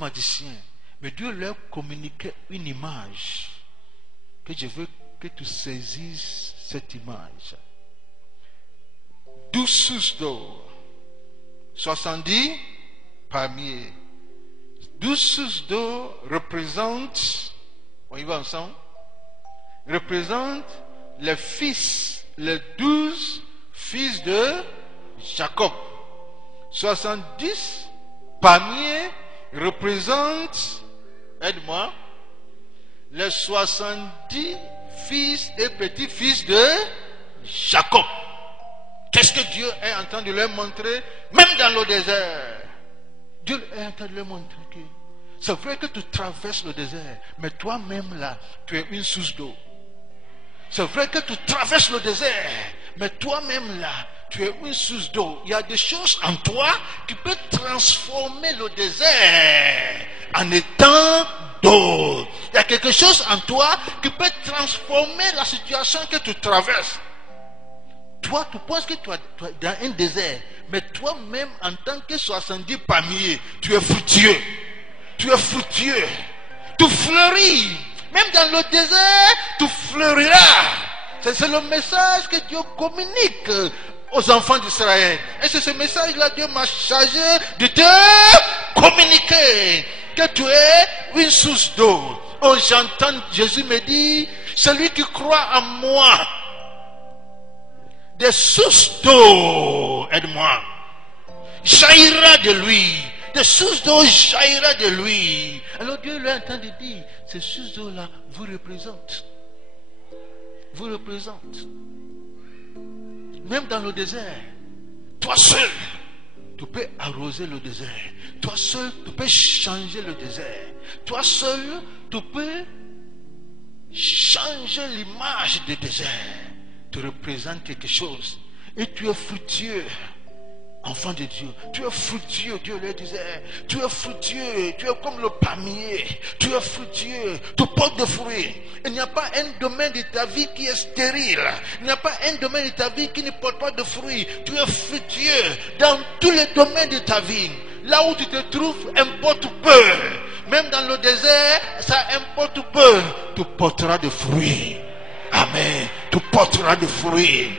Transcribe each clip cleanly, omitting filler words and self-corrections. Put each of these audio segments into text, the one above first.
magiciens. Mais Dieu leur communiquait une image. Que je veux que tu saisisses cette image. 12 sources d'eau. 70 palmiers. 12 sources d'eau représentent, on y va ensemble, représentent les 12 fils de Jacob. 70 palmiers représentent, aide-moi, les 70 fils et petits-fils de Jacob. Qu'est-ce que Dieu est en train de leur montrer, même dans le désert? Dieu est en train de leur montrer que c'est vrai que tu traverses le désert, mais toi-même là, tu es une source d'eau. C'est vrai que tu traverses le désert, mais toi-même là, tu es une source d'eau. Il y a des choses en toi qui peuvent transformer le désert en étang d'eau. Il y a quelque chose en toi qui peut transformer la situation que tu traverses. Toi, tu penses que tu es dans un désert, mais toi-même, en tant que 70 palmiers, tu es fructueux. Tu es fructueux. Tu fleuris. Même dans le désert, tu fleuriras. C'est le message que Dieu communique aux enfants d'Israël. Et c'est ce message-là que Dieu m'a chargé de te communiquer. Que tu es une source d'eau. Oh, j'entends Jésus me dire, celui qui croit en moi, des sources d'eau, aide-moi, jaillira de lui. Des sources d'eau jaillira de lui. Alors Dieu lui entend de dire, ces sources d'eau-là vous représentent. Vous représentent. Même dans le désert, toi seul, tu peux arroser le désert. Toi seul, tu peux changer le désert. Toi seul, tu peux changer l'image du désert. Tu représentes quelque chose. Et tu es fructueux. Enfant de Dieu, tu es fructueux, Dieu le disait. Tu es fructueux, tu es comme le palmier. Tu es fructueux, tu portes des fruits. Il n'y a pas un domaine de ta vie qui est stérile. Il n'y a pas un domaine de ta vie qui ne porte pas de fruits. Tu es fructueux dans tous les domaines de ta vie. Là où tu te trouves, importe peu. Même dans le désert, ça importe peu. Tu porteras des fruits. Amen. Tu porteras des fruits.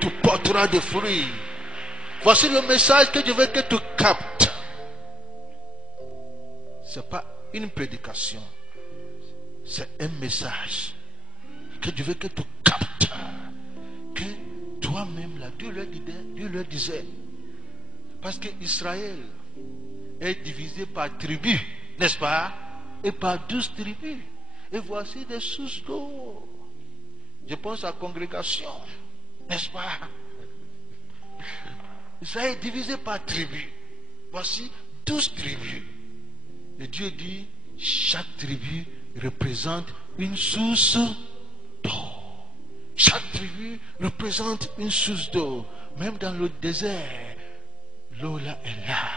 Tu porteras des fruits. Voici le message que je veux que tu captes. Ce n'est pas une prédication. C'est un message que je veux que tu captes. Que toi-même là, Dieu leur disait. Parce que Israël est divisé par tribus, n'est-ce pas? Et par 12 tribus. Et voici des sources d'eau. Je pense à la congrégation, n'est-ce pas? Israël est divisé par tribus. Voici 12 tribus. Et Dieu dit, chaque tribu représente une source d'eau. Chaque tribu représente une source d'eau. Même dans le désert, l'eau là est là.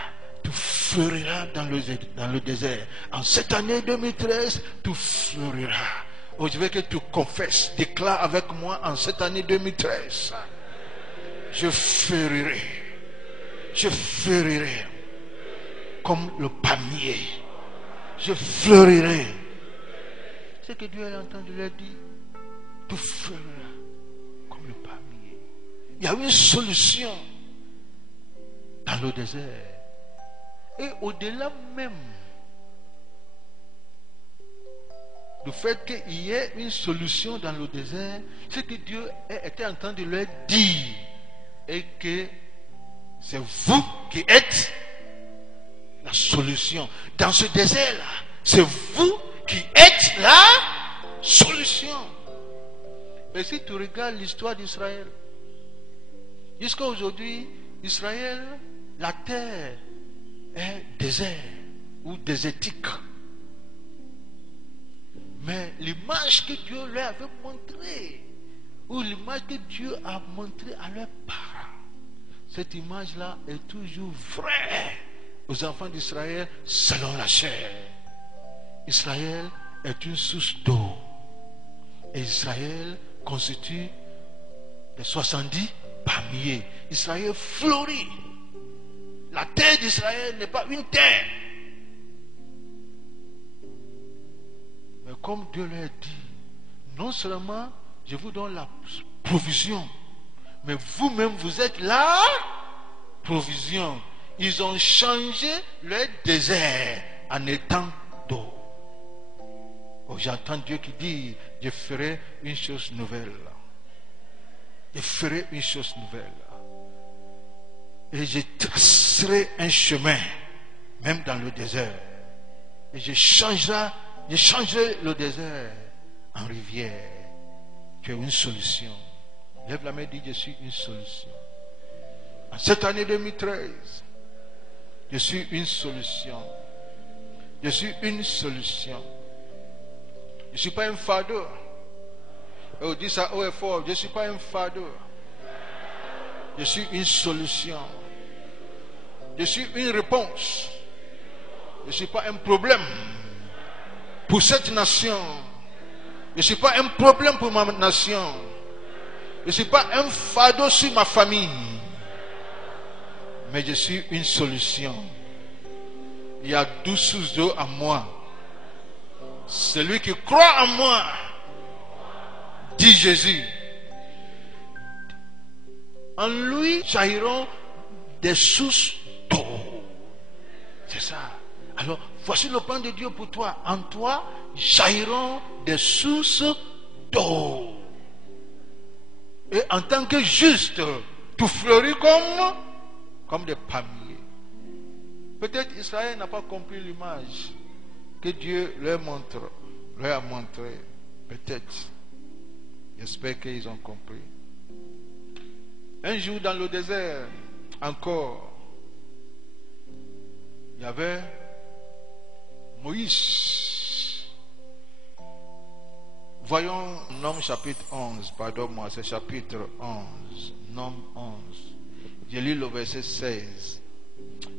Tu fleuriras dans le désert. En cette année 2013, tu fleuriras. Oh, je veux que tu confesses, déclare avec moi en cette année 2013. Je fleurirai. Je fleurirai comme le palmier. Je fleurirai. C'est ce que Dieu a entendu leur dire. Tu fleuriras comme le palmier. Il y a une solution dans le désert. Et au-delà même du fait qu'il y ait une solution dans le désert, c'est que Dieu était en train de leur dire et que c'est vous qui êtes la solution. Dans ce désert-là, c'est vous qui êtes la solution. Et si tu regardes l'histoire d'Israël, jusqu'à aujourd'hui, Israël, la terre est désert ou désertique. Mais l'image que Dieu leur avait montrée, ou l'image que Dieu a montrée à leurs parents, cette image-là est toujours vraie aux enfants d'Israël selon la chair. Israël est une source d'eau. Et Israël constitue les 70 palmiers. Israël fleurit. La terre d'Israël n'est pas une terre comme Dieu leur dit, non seulement je vous donne la provision, mais vous-même vous êtes la provision. Ils ont changé leur désert en étang d'eau. Oh, j'entends Dieu qui dit, je ferai une chose nouvelle. Je ferai une chose nouvelle. Et je tracerai un chemin, même dans le désert. Et je changerai le désert en rivière. Tu es une solution. Lève la main et dis, je suis une solution. En cette année 2013, je suis une solution. Je suis une solution. Je ne suis pas un fardeau. Et on dit ça haut et fort. Je ne suis pas un fardeau. Je suis une solution. Je suis une réponse. Je ne suis pas un problème pour cette nation. Je ne suis pas un problème pour ma nation. Je ne suis pas un fardeau sur ma famille. Mais je suis une solution. Il y a 12 sources d'eau en moi. Celui qui croit en moi, dit Jésus, en lui jailliront des sources d'eau. C'est ça. Alors, voici le plan de Dieu pour toi. En toi, jailliront des sources d'eau. Et en tant que juste, tu fleuris comme des palmiers. Peut-être Israël n'a pas compris l'image que Dieu leur a montré. Peut-être. J'espère qu'ils ont compris. Un jour dans le désert, encore, il y avait Moïse. Voyons Nom chapitre 11, pardonne-moi, c'est chapitre 11, Nom 11. Je lis le verset 16.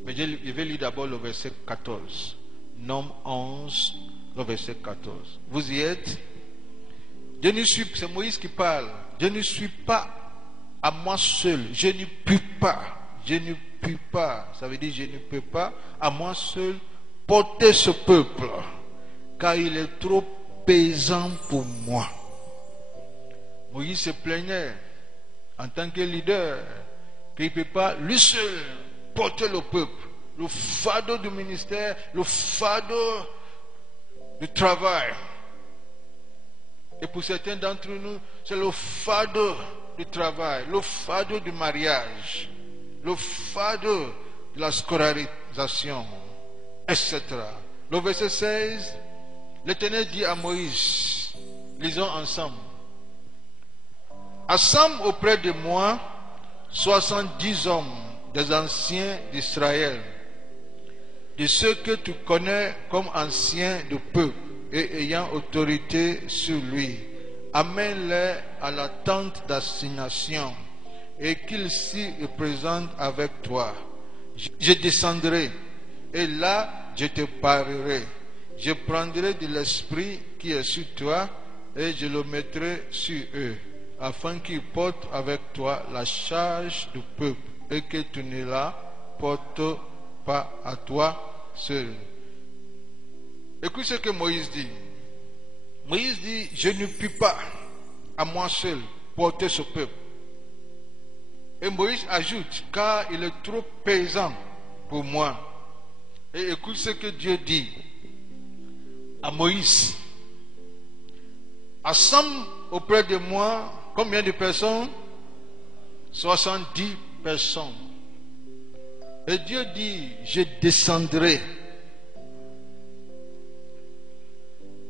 Mais je vais lire d'abord le verset 14. Nom 11, le verset 14. Vous y êtes? C'est Moïse qui parle. Je ne suis pas à moi seul. Je ne puis pas. Je ne puis pas. Ça veut dire je ne peux pas à moi seul porter ce peuple. Car il est trop pesant pour moi. Moïse se plaignait en tant que leader qu'il ne peut pas lui seul porter le peuple. Le fardeau du ministère, le fardeau du travail. Et pour certains d'entre nous, c'est le fardeau du travail, le fardeau du mariage, le fardeau de la scolarisation, etc. Le verset 16, l'Éternel dit à Moïse, lisons ensemble, assemble auprès de moi 70 hommes des anciens d'Israël, de ceux que tu connais comme anciens du peuple et ayant autorité sur lui. Amène-les à la tente d'assignation et qu'ils s'y représentent avec toi. Je descendrai et là je te parlerai. Je prendrai de l'esprit qui est sur toi et je le mettrai sur eux, afin qu'ils portent avec toi la charge du peuple et que tu ne la portes pas à toi seul. Écoute ce que Moïse dit. Moïse dit, je ne puis pas à moi seul porter ce peuple. Et Moïse ajoute, car il est trop pesant pour moi. Et écoute ce que Dieu dit à Moïse. Assemble auprès de moi combien de personnes? 70 personnes. Et Dieu dit, je descendrai.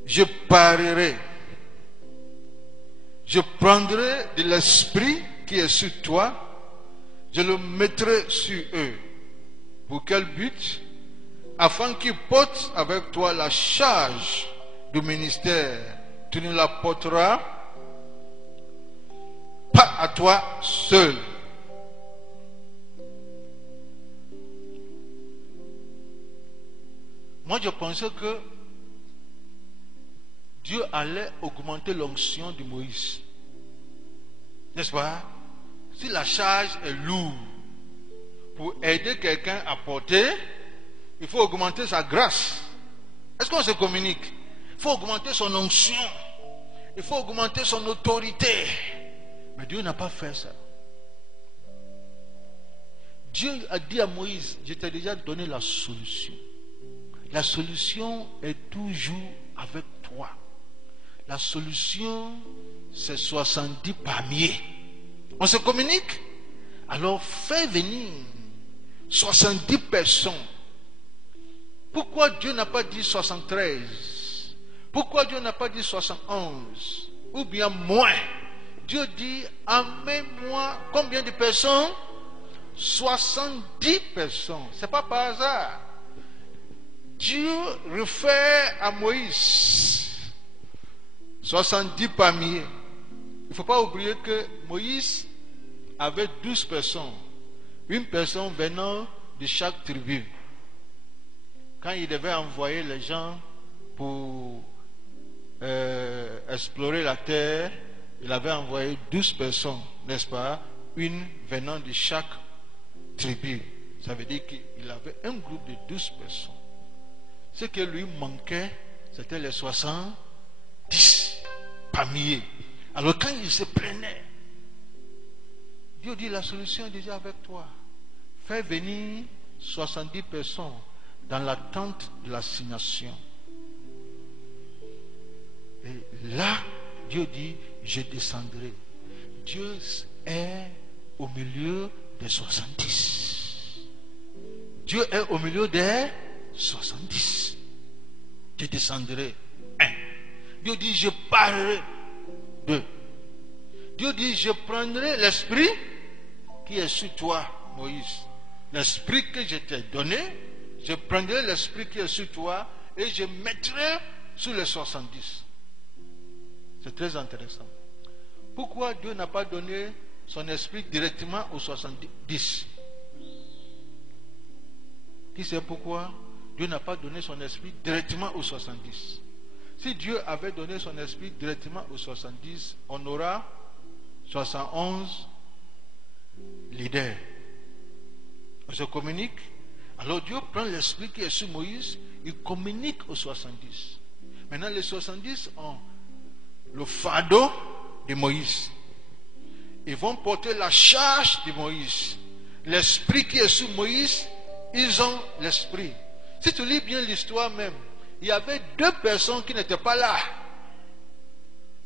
Je parlerai. Je prendrai de l'esprit qui est sur toi. Je le mettrai sur eux. Pour quel but? Afin qu'ils portent avec toi la charge du ministère. Tu ne la porteras pas à toi seul. Moi, je pensais que Dieu allait augmenter l'onction de Moïse. N'est-ce pas? Si la charge est lourde, pour aider quelqu'un à porter, il faut augmenter sa grâce. Est-ce qu'on se communique? Il faut augmenter son onction. Il faut augmenter son autorité. Mais Dieu n'a pas fait ça. Dieu a dit à Moïse, je t'ai déjà donné la solution. La solution est toujours avec toi. La solution, c'est 70 palmiers. On se communique? Alors fais venir 70 personnes. Pourquoi Dieu n'a pas dit 73? Pourquoi Dieu n'a pas dit 71? Ou bien moins? Dieu dit, amène-moi combien de personnes? 70 personnes. Ce n'est pas par hasard. Dieu refait à Moïse 70 palmiers. Il ne faut pas oublier que Moïse avait 12 personnes. Une personne venant de chaque tribu. Quand il devait envoyer les gens pour explorer la terre, il avait envoyé 12 personnes, n'est-ce pas? Une venant de chaque tribu. Ça veut dire qu'il avait un groupe de 12 personnes. Ce qui lui manquait, c'était les 70 palmiers. Alors quand il se prenait, Dieu dit, la solution est déjà avec toi. Fais venir 70 personnes dans la tente de l'assignation. Et là, Dieu dit, je descendrai. Dieu est au milieu des 70. Dieu est au milieu des 70. Je descendrai. 1. Dieu dit, je parlerai. 2. Dieu dit, je prendrai l'esprit qui est sur toi, Moïse. L'esprit que je t'ai donné, je prendrai l'esprit qui est sur toi et je mettrai sur les 70. C'est très intéressant. Pourquoi Dieu n'a pas donné son esprit directement aux 70? Qui sait pourquoi Dieu n'a pas donné son esprit directement aux 70? Si Dieu avait donné son esprit directement aux 70, on aura 71 leaders. On se communique. Alors Dieu prend l'esprit qui est sur Moïse, il communique aux 70. Maintenant les 70 ont le fardeau de Moïse. Ils vont porter la charge de Moïse. L'esprit qui est sur Moïse, ils ont l'esprit. Si tu lis bien l'histoire même, il y avait 2 personnes qui n'étaient pas là,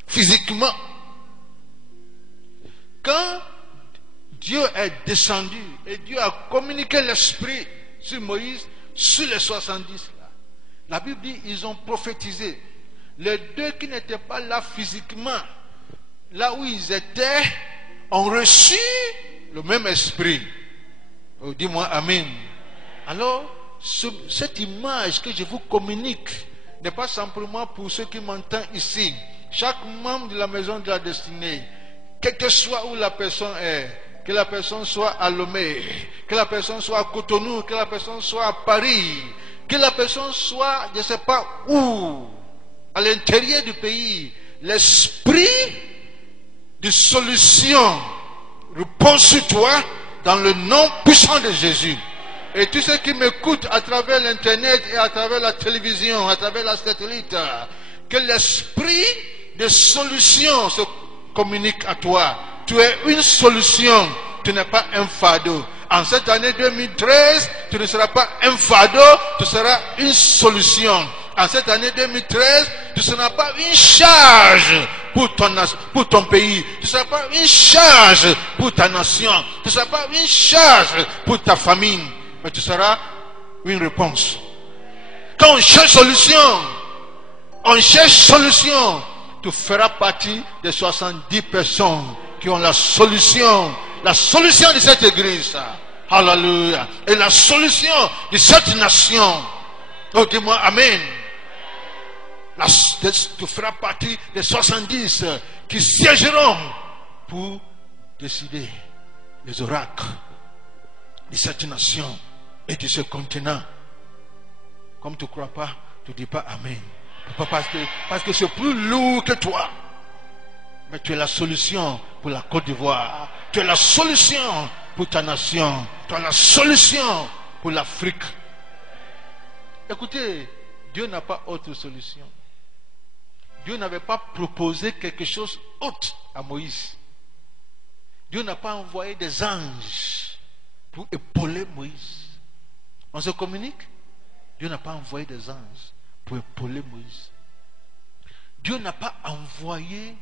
physiquement. Quand Dieu est descendu et Dieu a communiqué l'esprit sur Moïse, sur les 70 là, la Bible dit ils ont prophétisé. Les 2 qui n'étaient pas là physiquement, là où ils étaient, ont reçu le même esprit. Oh, dis-moi Amen. Alors, cette image que je vous communique n'est pas simplement pour ceux qui m'entendent ici. Chaque membre de la maison de la destinée, quel que soit où la personne est, que la personne soit à Lomé, que la personne soit à Cotonou, que la personne soit à Paris, que la personne soit, je ne sais pas où, à l'intérieur du pays, l'esprit de solution repose sur toi dans le nom puissant de Jésus. Et tous ceux qui m'écoutent à travers l'internet et à travers la télévision, à travers la satellite, que l'esprit de solution se communique à toi. Tu es une solution, tu n'es pas un fardeau. En cette année 2013, tu ne seras pas un fardeau, tu seras une solution. En cette année 2013, tu ne seras pas une charge pour ton pays. Tu ne seras pas une charge pour ta nation. Tu ne seras pas une charge pour ta famille. Mais tu seras une réponse. Quand on cherche solution, tu feras partie des 70 personnes qui ont la solution de cette église. Alléluia. Et la solution de cette nation. Oh, dis-moi Amen. Tu feras partie des 70 qui siégeront pour décider les oracles de cette nation et de ce continent. Comme tu ne crois pas, tu ne dis pas Amen. Parce que c'est plus lourd que toi. Mais tu es la solution pour la Côte d'Ivoire. Tu es la solution pour ta nation. Tu es la solution pour l'Afrique. Écoutez, Dieu n'a pas autre solution. Dieu n'avait pas proposé quelque chose autre à Moïse. Dieu n'a pas envoyé des anges pour épauler Moïse. On se communique? Dieu n'a pas envoyé des anges pour épauler Moïse. Dieu n'a pas envoyé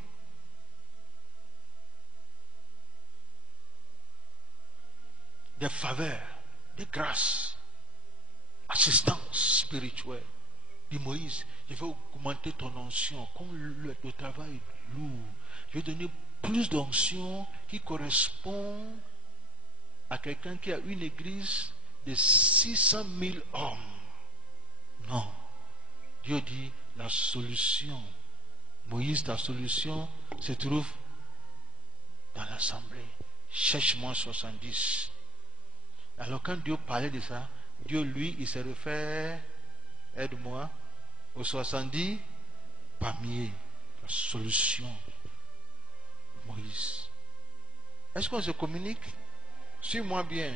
des faveurs, des grâces, assistance spirituelle. Dit Moïse, je vais augmenter ton onction. Comme le travail est lourd, je vais donner plus d'onction qui correspond à quelqu'un qui a une église de 600 000 hommes. Non. Dieu dit, la solution, Moïse, ta solution se trouve dans l'assemblée. Cherche-moi 70. Alors quand Dieu parlait de ça, Dieu, lui, il se réfère, aide-moi, aux 70 parmi eux. La solution, Moïse. Est-ce qu'on se communique? Suis-moi bien.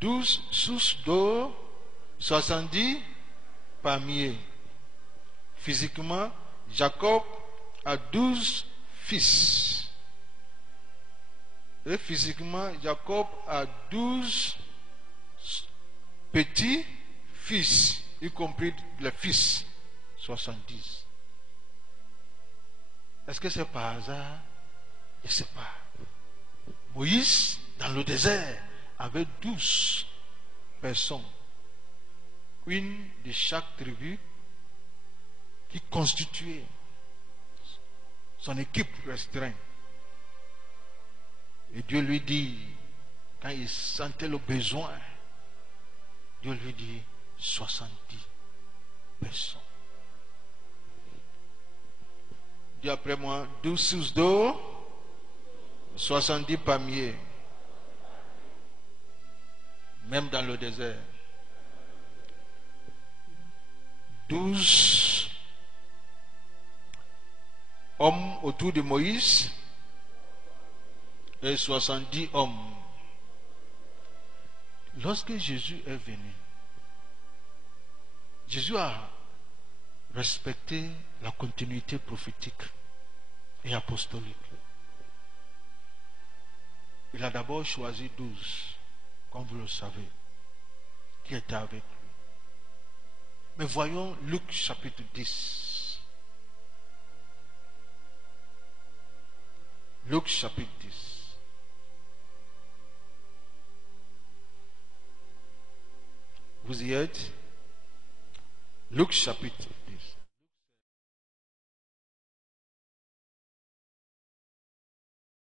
12 sources d'eau, 70 parmi eux. Physiquement, Jacob a 12 fils. Et physiquement, Jacob a 12 petits fils, y compris les fils. 70. Est-ce que c'est par hasard? Je ne sais pas. Moïse, dans le désert, avait 12 personnes. Une de chaque tribu qui constituait son équipe restreinte. Et Dieu lui dit, quand il sentait le besoin, Dieu lui dit 70 personnes. Dis après moi, 12 sources d'eau, 70 palmiers. Même dans le désert. 12 hommes autour de Moïse et 70 hommes. Lorsque Jésus est venu, Jésus a respecté la continuité prophétique et apostolique. Il a d'abord choisi 12, comme vous le savez, qui étaient avec lui. Mais voyons Luc chapitre 10. Luc chapitre 10. Vous y êtes? Luc chapitre